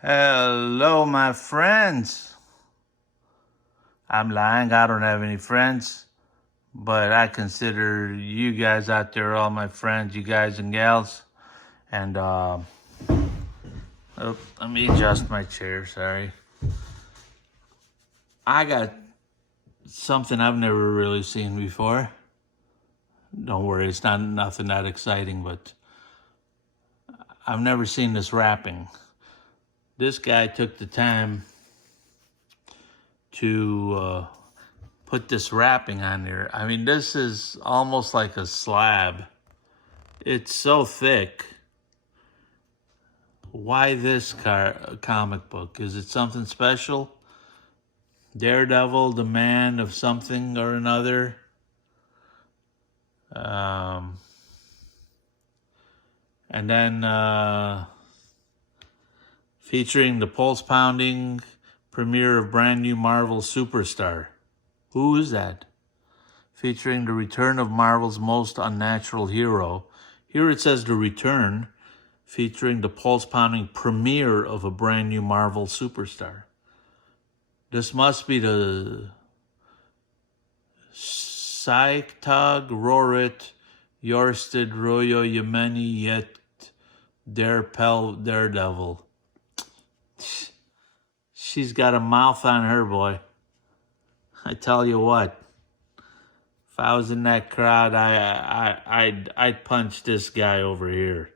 Hello, my friends. I'm lying. I don't have any friends, but I consider you guys out there all my friends, you guys and gals. And let me adjust my chair. Sorry. I got something I've never really seen before. Don't worry, it's not nothing that exciting, but I've never seen this wrapping. This guy took the time to put this wrapping on there. I mean, this is almost like a slab. It's so thick. Why this comic book? Is it something special? Daredevil, the man of something or another. And then featuring the pulse-pounding premiere of brand new Marvel Superstar. Who is that? Featuring the return of Marvel's most unnatural hero. Here it says the return, featuring the pulse-pounding premiere of a brand new Marvel Superstar. This must be the Psychtag Rorit Yorsted Royo Yemeni Yet Daredevil. She's got a mouth on her, boy. I tell you what. If I was in that crowd, I'd punch this guy over here.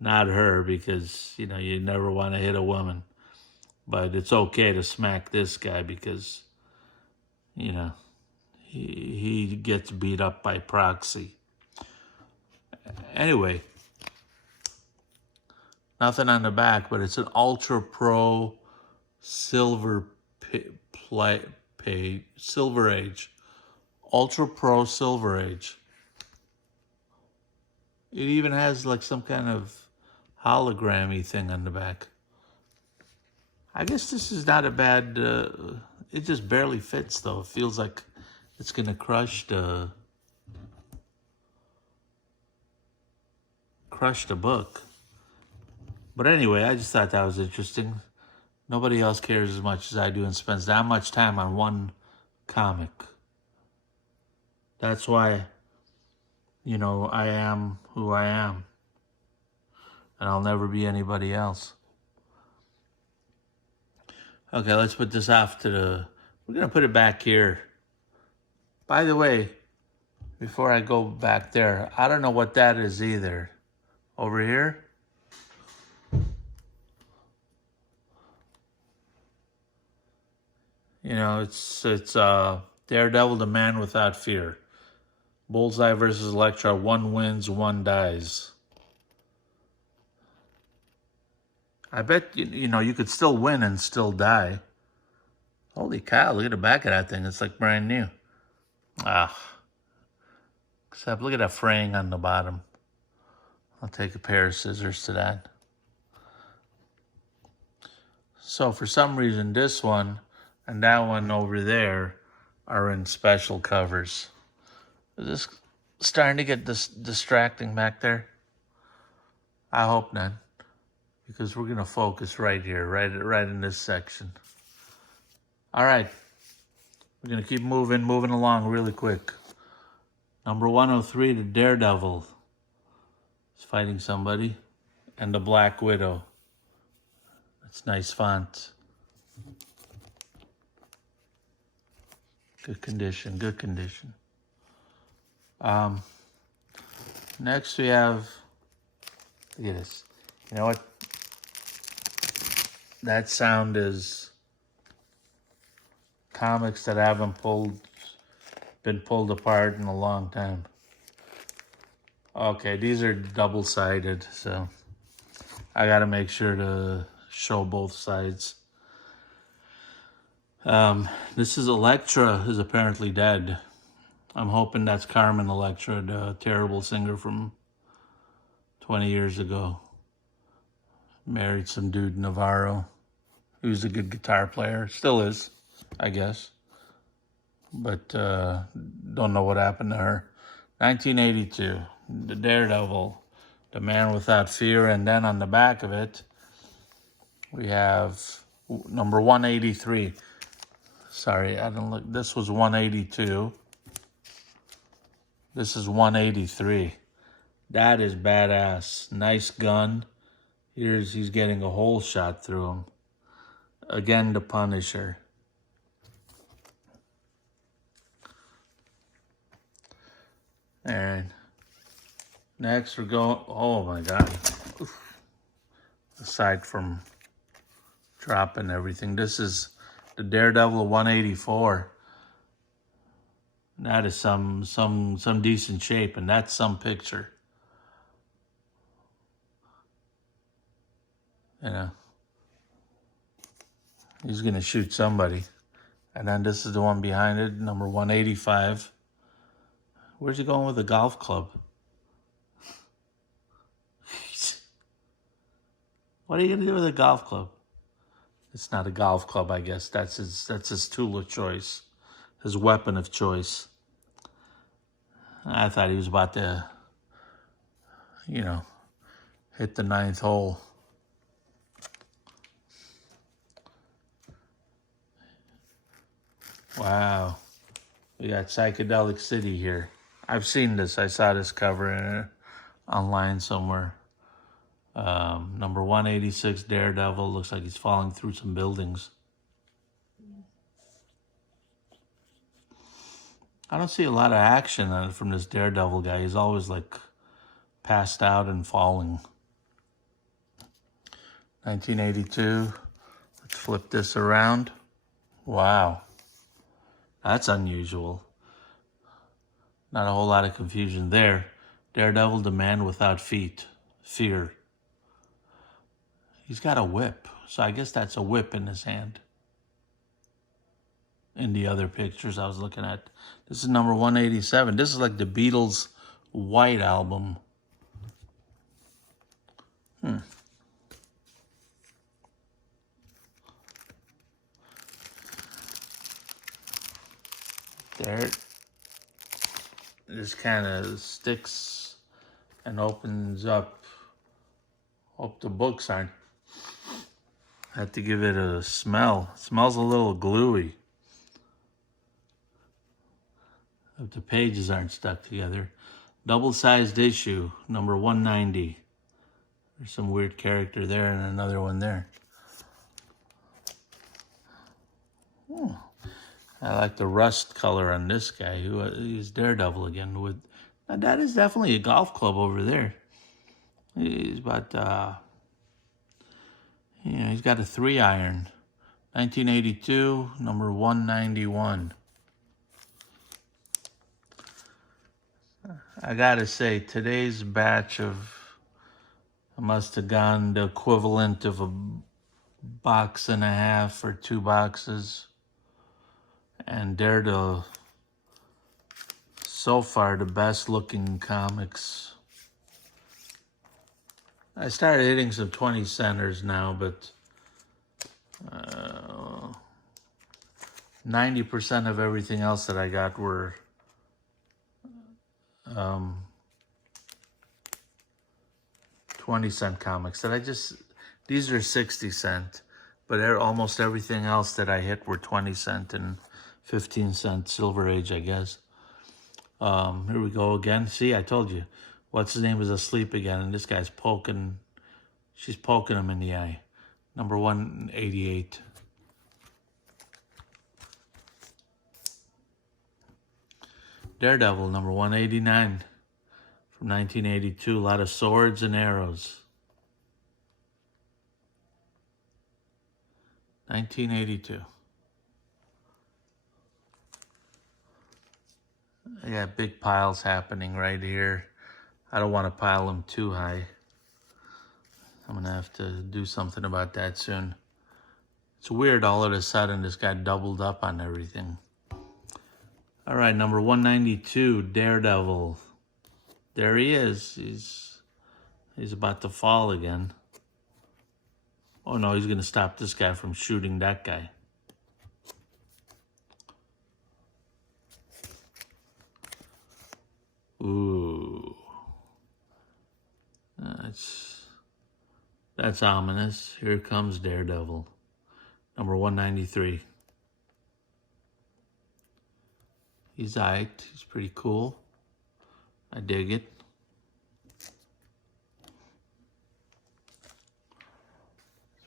Not her, because, you know, you never want to hit a woman. But it's okay to smack this guy because, you know, he gets beat up by proxy. Anyway, nothing on the back, but it's an Ultra Pro Silver Silver Age. Ultra Pro Silver Age. It even has like some kind of hologrammy thing on the back. I guess this is not a bad, it just barely fits though. It feels like it's gonna crush the book. But anyway, I just thought that was interesting. Nobody else cares as much as I do and spends that much time on one comic. That's why, you know, I am who I am. And I'll never be anybody else. Okay, let's put this off to the... We're going to put it back here. By the way, before I go back there, I don't know what that is either. Over here? You know, it's Daredevil, the man without fear. Bullseye versus Elektra. One wins, one dies. I bet, you know, you could still win and still die. Holy cow, look at the back of that thing. It's like brand new. Except look at that fraying on the bottom. I'll take a pair of scissors to that. So for some reason, this one and that one over there are in special covers. Is this starting to get distracting back there? I hope not. Because we're going to focus right here, right in this section. All right. We're going to keep moving along really quick. Number 103, the Daredevil is fighting somebody. And the Black Widow. That's nice font. Good condition, good condition. Next we have, look at this. You know what? That sound is comics that haven't been pulled apart in a long time. Okay, these are double-sided, so I gotta make sure to show both sides. This is Elektra is apparently dead. I'm hoping that's Carmen Electra, the terrible singer from 20 years ago. Married some dude, Navarro. He was a good guitar player. Still is, I guess. But don't know what happened to her. 1982, the Daredevil, the man without fear. And then on the back of it, We have number 183. Sorry, I didn't look. This was 182. This is 183. That is badass. Nice gun. He's getting a hole shot through him. Again, the Punisher. And next we're going, oh my God. Oof. Aside from dropping everything, this is the Daredevil 184. That is some decent shape, and that's some picture. You know, he's gonna shoot somebody. And then this is the one behind it, number 185. Where's he going with a golf club? What are you gonna do with a golf club? It's not a golf club, I guess. That's his tool of choice, his weapon of choice. I thought he was about to, you know, hit the 9th hole. Wow. We got Psychedelic City here. I've seen this. I saw this cover online somewhere. Number 186, Daredevil. Looks like he's falling through some buildings. I don't see a lot of action from this Daredevil guy. He's always like passed out and falling. 1982. Let's flip this around. Wow. That's unusual. Not a whole lot of confusion there. Daredevil, the man without feet. Fear. He's got a whip. So I guess that's a whip in his hand. In the other pictures I was looking at. This is number 187. This is like the Beatles' White Album. There. This kind of sticks and opens up. Hope the books aren't. I had to give it a smell. It smells a little gluey. If the pages aren't stuck together. Double-sized issue, number 190. There's some weird character there and another one there. I like the rust color on this guy. He's Daredevil again. Now that is definitely a golf club over there. He's about, he's got a 3-iron. 1982, number 191. I gotta say, today's batch must have gone the equivalent of a box and a half or 2 boxes. And they're so far the best looking comics. I started hitting some 20 centers now, but 90% of everything else that I got were 20-cent comics. These are 60-cent, but almost everything else that I hit were 20-cent and 15-cent Silver Age, I guess. Here we go again. See, I told you. What's his name is asleep again, and this guy's she's poking him in the eye. Number 188. Daredevil, number 189 from 1982. A lot of swords and arrows. 1982. I got big piles happening right here. I don't want to pile them too high. I'm going to have to do something about that soon. It's weird all of a sudden this guy doubled up on everything. All right, number 192, Daredevil. There he is. He's about to fall again. Oh no, he's going to stop this guy from shooting that guy. Ooh. That's That's ominous. Here comes Daredevil, number 193. He's aight. He's pretty cool. I dig it.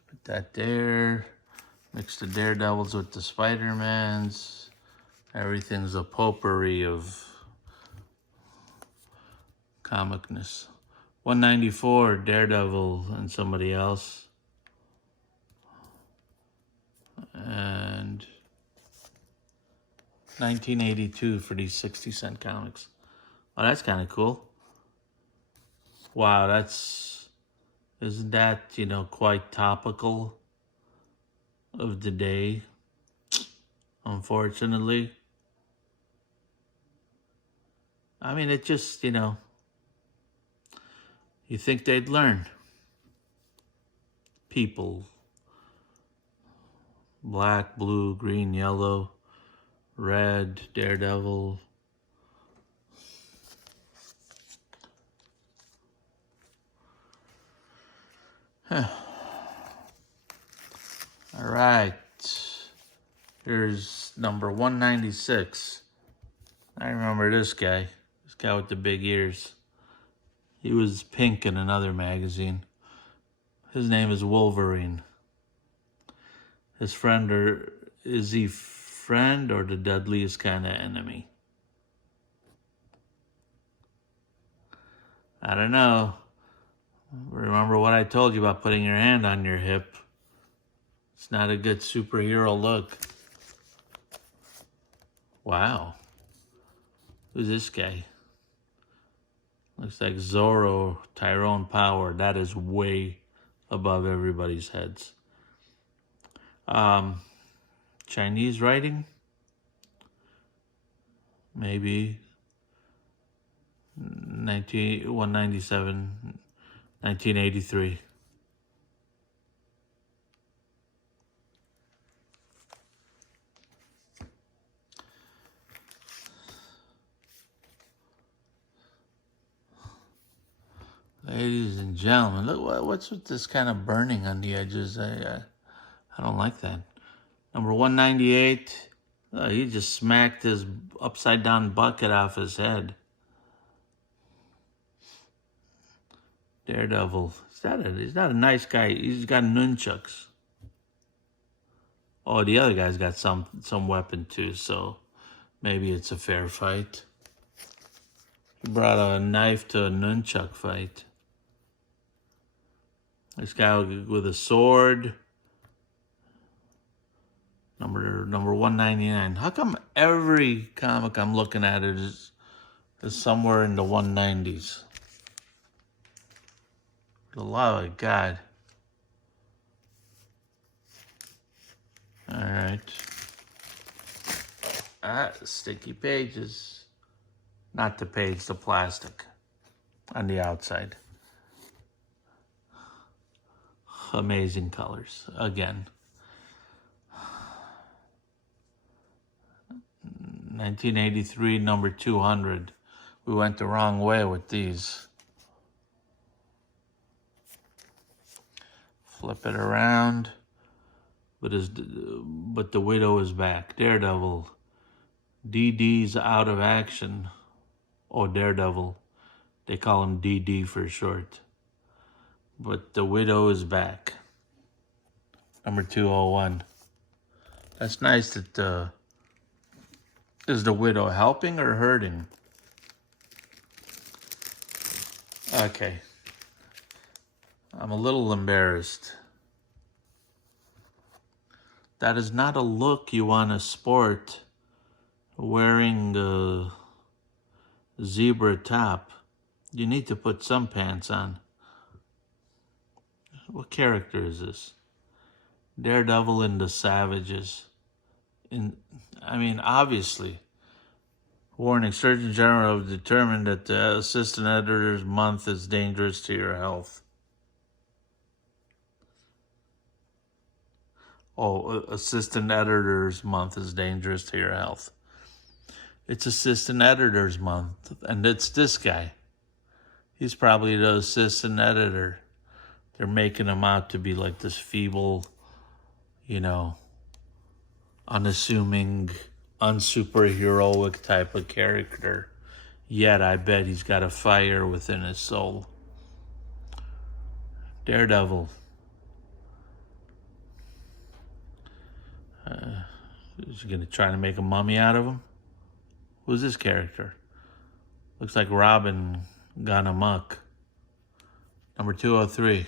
Put that there. Mix the Daredevils with the Spider-Mans. Everything's a potpourri of comicness. 194, Daredevil and somebody else. And 1982 for these 60-cent comics. Oh, that's kind of cool. Wow, isn't that, quite topical of the day, unfortunately. I mean, it just, you think they'd learn. People. Black, blue, green, yellow, red, Daredevil. All right. Here's number 196. I remember this guy. This guy with the big ears. He was pink in another magazine. His name is Wolverine. His friend, or is he friend or the deadliest kind of enemy? I don't know. Remember what I told you about putting your hand on your hip. It's not a good superhero look. Wow. Who's this guy? Looks like Zorro, Tyrone Power. That is way above everybody's heads. Chinese writing? Maybe. 197, 1983. Ladies and gentlemen, look, what's with this kind of burning on the edges? I don't like that. Number 198, he just smacked his upside down bucket off his head. Daredevil. He's not a nice guy. He's got nunchucks. Oh, the other guy's got some weapon too, so maybe it's a fair fight. He brought a knife to a nunchuck fight. This guy with a sword. Number 199. How come every comic I'm looking at is somewhere in the 190s? The love of God. All right. Sticky pages. Not the page, the plastic on the outside. Amazing colors. Again. 1983, number 200. We went the wrong way with these. Flip it around. But the Widow is back. Daredevil. DD's out of action. Oh, Daredevil. They call him DD for short. But the Widow is back. Number 201. That's nice that is the Widow helping or hurting? Okay. I'm a little embarrassed. That is not a look you want to sport wearing a zebra top. You need to put some pants on. What character is this? Daredevil and the Savages. Obviously. Warning, Surgeon General have determined that the Assistant Editor's Month is dangerous to your health. Oh, Assistant Editor's Month is dangerous to your health. It's Assistant Editor's Month, and it's this guy. He's probably the assistant editor. they're making him out to be like this feeble, you know, unassuming, unsuperheroic type of character. Yet I bet he's got a fire within his soul. Daredevil. Is he going to try to make a mummy out of him? Who's this character? Looks like Robin gone amok. Number 203.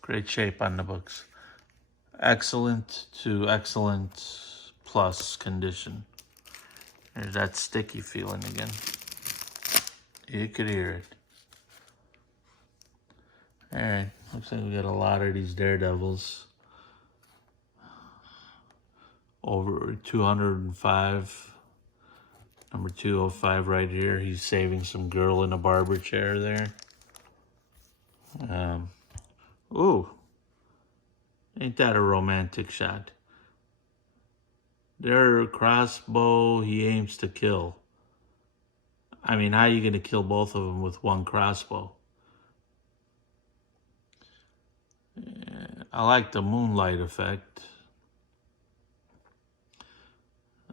Great shape on the books. Excellent to excellent plus condition. There's that sticky feeling again. You could hear it. Alright, looks like we got a lot of these Daredevils. Over 205. Number 205 right here. He's saving some girl in a barber chair there. Ooh. Ain't that a romantic shot? Their crossbow he aims to kill. I mean, how are you going to kill both of them with one crossbow? I like the moonlight effect.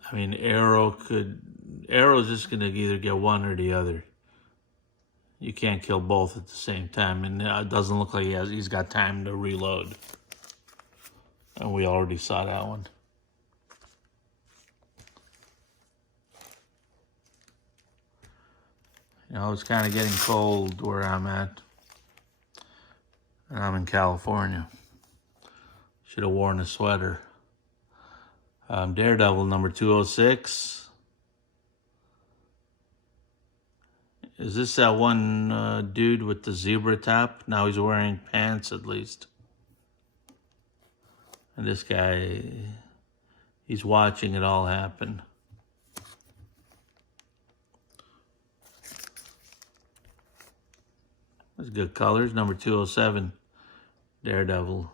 I mean, Arrow's just going to either get one or the other. You can't kill both at the same time, and it doesn't look like he's got time to reload. And we already saw that one. You know, it's kind of getting cold where I'm at. And I'm in California. Should have worn a sweater. Daredevil number 206. Is this that one dude with the zebra top? Now he's wearing pants at least. And this guy, he's watching it all happen. That's good colors. Number 207, Daredevil.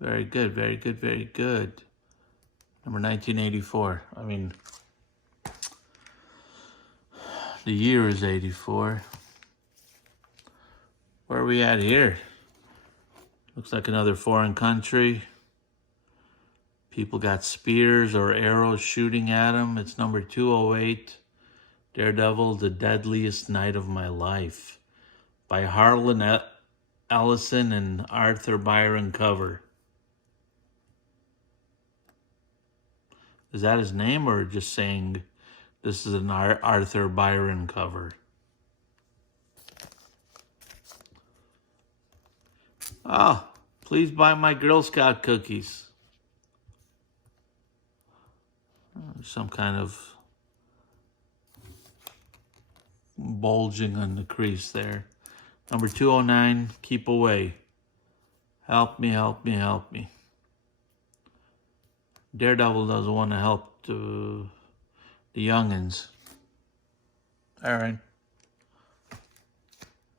Very good, very good, very good. Number 1984. I mean, the year is 84. Where are we at here? Looks like another foreign country. People got spears or arrows shooting at them. It's number 208. Daredevil, The Deadliest Night of My Life. By Harlan Ellison and Arthur Byron cover. Is that his name or just saying this is an Arthur Byron cover? Oh, please buy my Girl Scout cookies. Some kind of bulging on the crease there. Number 209, Keep Away. Help me, help me, help me. Daredevil doesn't want to help the youngins. All right.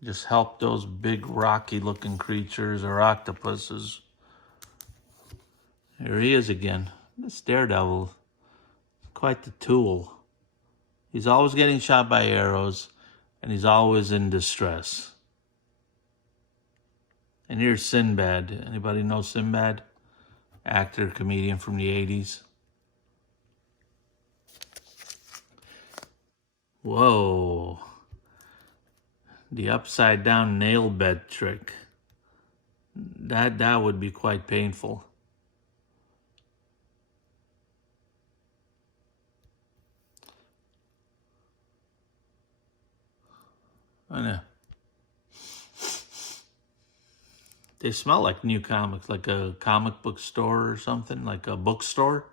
Just help those big rocky looking creatures or octopuses. Here he is again. This Daredevil, quite the tool. He's always getting shot by arrows, and he's always in distress. And here's Sinbad. Anybody know Sinbad? Actor, comedian from the 80s. Whoa. The upside down nail bed trick. That would be quite painful. I know. They smell like new comics, like a comic book store or something, like a bookstore.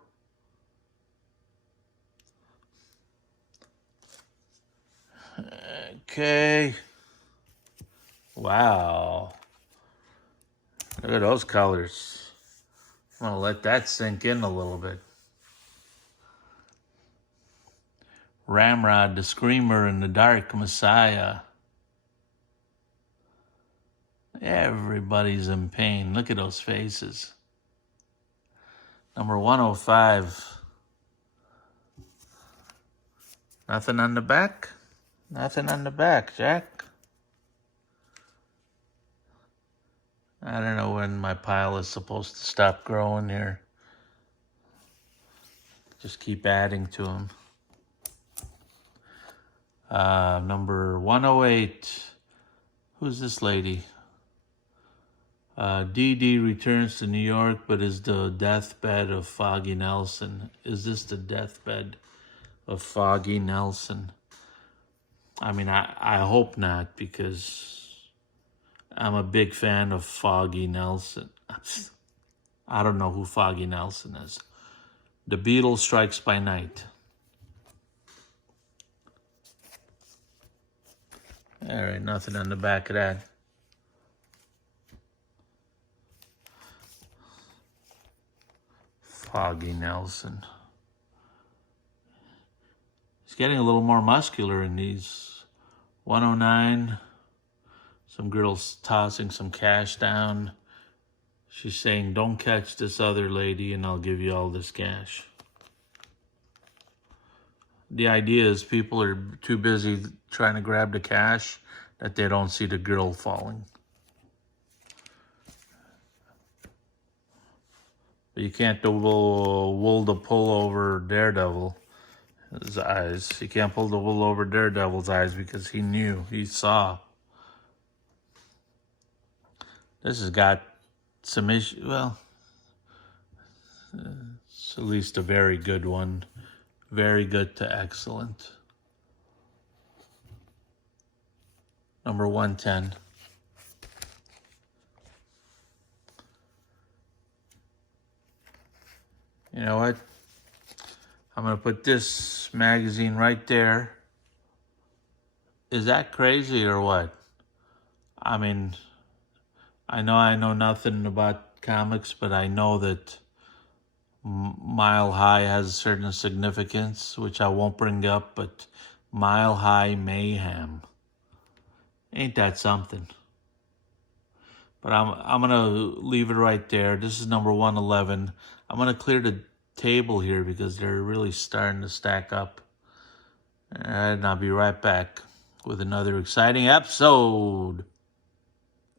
Okay. Wow. Look at those colors. I'm going to let that sink in a little bit. Ramrod, the Screamer, and the Dark Messiah. Everybody's in pain. Look at those faces. Number 105. Nothing on the back? Nothing on the back, Jack. I don't know when my pile is supposed to stop growing here. Just keep adding to them. Number 108. Who's this lady? Dee Dee returns to New York, but is the deathbed of Foggy Nelson. Is this the deathbed of Foggy Nelson? I mean, I hope not, because I'm a big fan of Foggy Nelson. I don't know who Foggy Nelson is. The Beatles Strikes by Night. All right, nothing on the back of that. Foggy Nelson. He's getting a little more muscular in these. 109. Some girl's tossing some cash down. She's saying, don't catch this other lady and I'll give you all this cash. The idea is people are too busy trying to grab the cash that they don't see the girl falling. But you can't wool the pull over Daredevil. His eyes. You can't pull the wool over Daredevil's eyes because he knew, he saw. This has got some issue. Well, it's at least a very good one. Very good to excellent. Number 110. You know what? I'm going to put this magazine right there. Is that crazy or what? I mean, I know nothing about comics, but I know that Mile High has a certain significance, which I won't bring up, but Mile High Mayhem. Ain't that something? But I'm going to leave it right there. This is number 111. I'm going to clear the table here because they're really starting to stack up. And I'll be right back with another exciting episode.